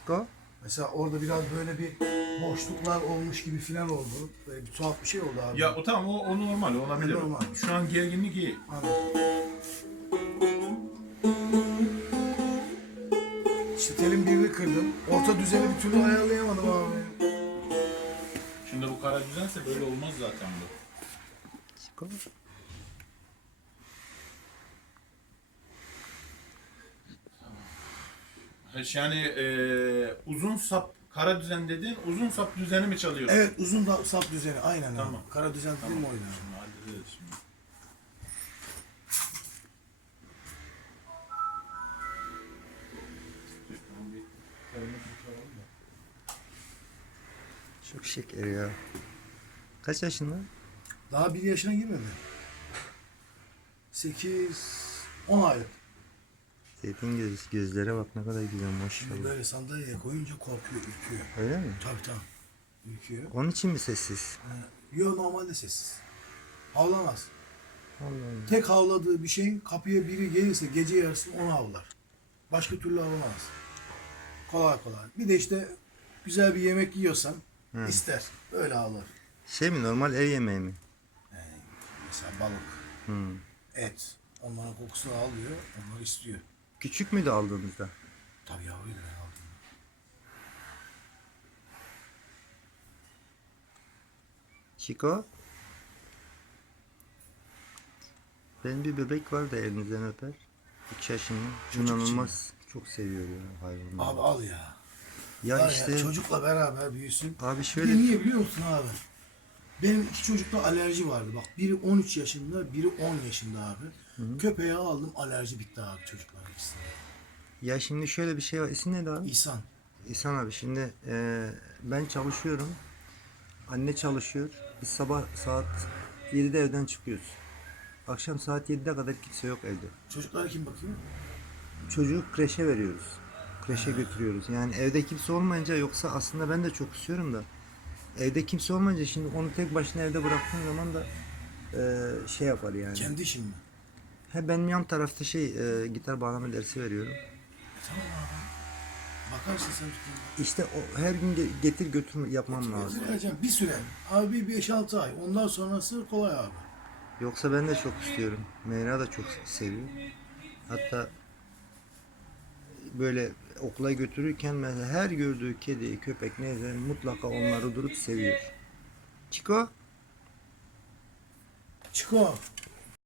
Çiko. Mesela orada biraz böyle bir boşluklar olmuş gibi filan oldu. Böyle bir tuhaf bir şey oldu abi. Ya o tamam o, o normal olabilir. Normal. Şu an gerginlik iyi. Anladım. İşte telin birini kırdım. Orta düzeni bir türlü ayarlayamadım abi. Şimdi bu kara düzense böyle olmaz zaten bu. Çiko. Yani eee, uzun sap kara düzen dedin uzun sap düzeni mi çalıyorsun? Evet uzun da sap düzeni aynen Tamam. abi. Kara düzen değil mi oynar? Şimdi hallederiz şimdi. Çok şeker ya. Kaç yaşında? Daha bir yaşına girmedi. 8 10 aylık. Zeytin göz, gözlere bak ne kadar güzel maşallah. Böyle sandalyeye koyunca korkuyor, ürküyor. Öyle mi? Tabii tabii. Ürküyor. Onun için mi sessiz? Yo normalde sessiz. Havlamaz. Allah. Tek havladığı bir şey kapıya biri gelirse gece yarısı onu havlar. Başka türlü havlamaz. Kolay kolay. Bir de işte güzel bir yemek yiyorsan Hı. ister. Öyle havlar. Şey mi normal ev yemeği mi? Mesela balık, Hmm. et. Onların kokusunu alıyor, onları istiyor. Küçük müydü aldığınızda? Tabii yavruydu ben aldım. Chico? Benim bir bebek var da elinizden öper. 3 yaşında. Çocuk İnanılmaz çok seviyor ya hayvanı. Abi al ya. ya Var işte ya, çocukla beraber büyüsün. abi Bir şöyle niye biliyor musun abi? Benim iki çocukta alerji vardı. Bak biri 13 yaşında, biri 10 yaşında abi. Köpeği aldım, alerji bitti abi çocuklar ikisinde. ya şimdi şöyle bir şey var. İsim neydi abi? İhsan. İhsan abi şimdi e, ben çalışıyorum. Anne çalışıyor. Biz sabah saat 7'de evden çıkıyoruz. Akşam saat 7'de kadar kimse yok evde. Çocuklara kim bakıyor? Çocuğu kreşe veriyoruz. Kreşe götürüyoruz. Yani evde kimse olmayınca yoksa aslında ben de çok istiyorum da evde kimse olmayınca şimdi onu tek başına evde bıraktığın zaman da e, şey yapar yani. Kendi işin mi? He benim yan tarafta şey e, gitar bağlama dersi veriyorum. Tamam abi. Bakarsın sen tutun. İşte o her gün ge- getir götür yapmam lazım. Vereceğim bir süre. Abi bir 5-6 ay. Ondan sonrası kolay abi. Yoksa ben de çok istiyorum. Meyra da çok seviyor. Hatta böyle okula götürürken mesela her gördüğü kedi, köpek neyse mutlaka onları durup seviyor. Çiko, Çiko.